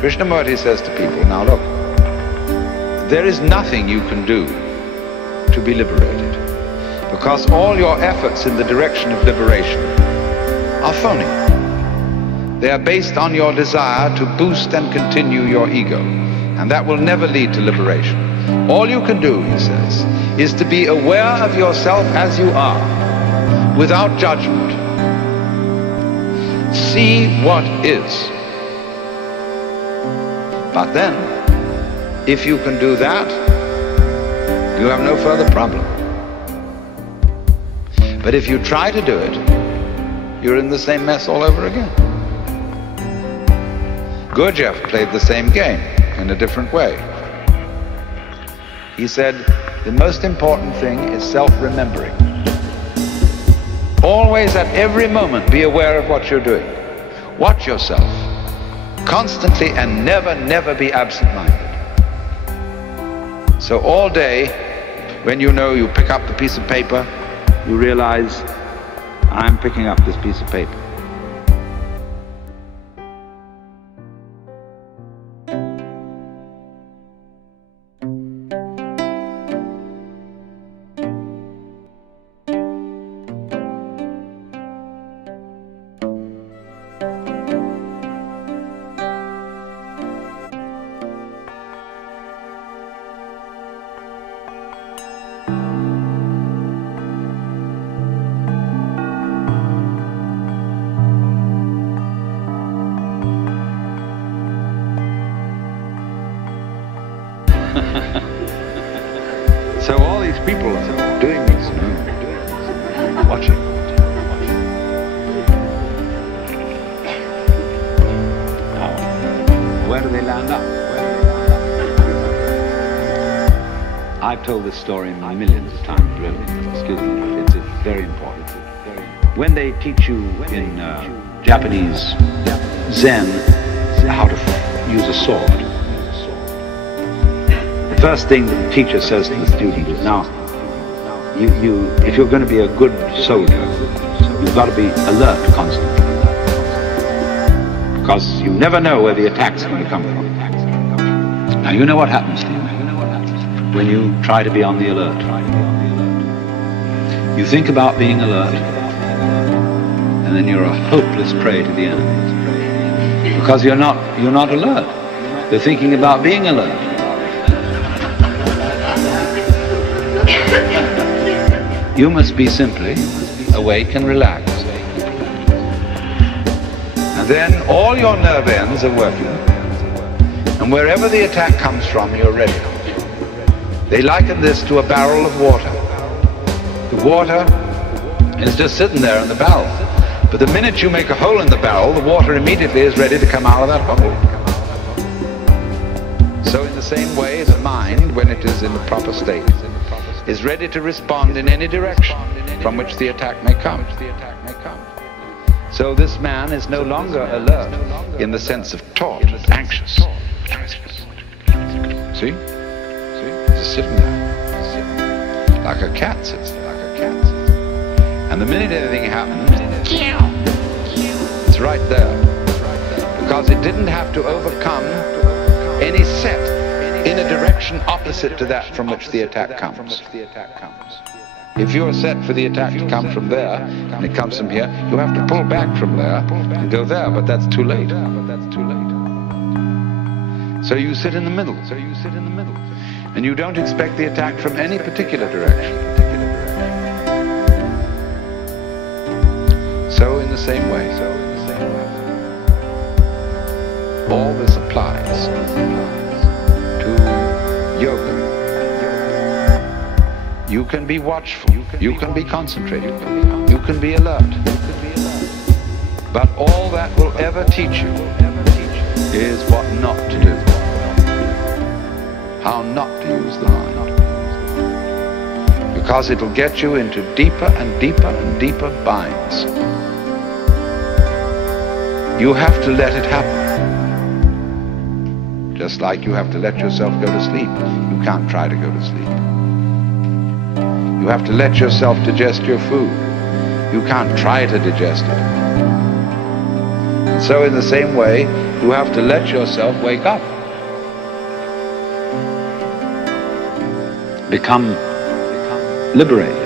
Krishnamurti says to people, now look, there is nothing you can do to be liberated, because all your efforts in the direction of liberation are phony. They are based on your desire to boost and continue your ego, and that will never lead to liberation. All you can do, he says, is to be aware of yourself as you are, without judgment. See what is. But then, if you can do that, you have no further problem. But if you try to do it, you're in the same mess all over again. Gurdjieff played the same game in a different way. He said, the most important thing is self-remembering. Always at every moment be aware of what you're doing. Watch yourself. Constantly and never be absent-minded. So all day, when you know you pick up the piece of paper, you realize, I'm picking up this piece of paper. So all these people are doing this, watching. Now, where do they land up? I've told this story millions of times, really. Excuse me, it's very important. When they teach you in Japanese Zen how to use a sword, the first thing that the teacher says to the student is, now, if you're going to be a good soldier, you've got to be alert constantly, because you never know where the attack's going to come from. Now, you know what happens to you when you try to be on the alert. You think about being alert, and then you're a hopeless prey to the enemy, because you're not alert. They're thinking about being alert. You must be simply awake and relaxed. And then all your nerve ends are working. And wherever the attack comes from, you're ready. They liken this to a barrel of water. The water is just sitting there in the barrel. But the minute you make a hole in the barrel, the water immediately is ready to come out of that hole. So in the same way, the mind, when it is in the proper state, is ready to respond in any direction from which the attack may come. So this man is no longer alert in the sense of taut, anxious. See? Just sitting there, like a cat sits there, And the minute anything happens, it's right there, because it didn't have to overcome any set in a direction opposite to that from which the attack comes. If you're set for the attack to come from there, and it comes from here, you have to pull back from there and go there, but that's too late. So you sit in the middle. And you don't expect the attack from any particular direction. So in the same way, all this applies to yoga, You can be watchful. You can be concentrated. You can be alert. But all that will ever teach you is what not to do. How not to use the mind. Because it'll get you into deeper and deeper and deeper binds. You have to let it happen. Just like you have to let yourself go to sleep. You can't try to go to sleep. You have to let yourself digest your food. You can't try to digest it. And so in the same way, you have to let yourself wake up. Become liberated.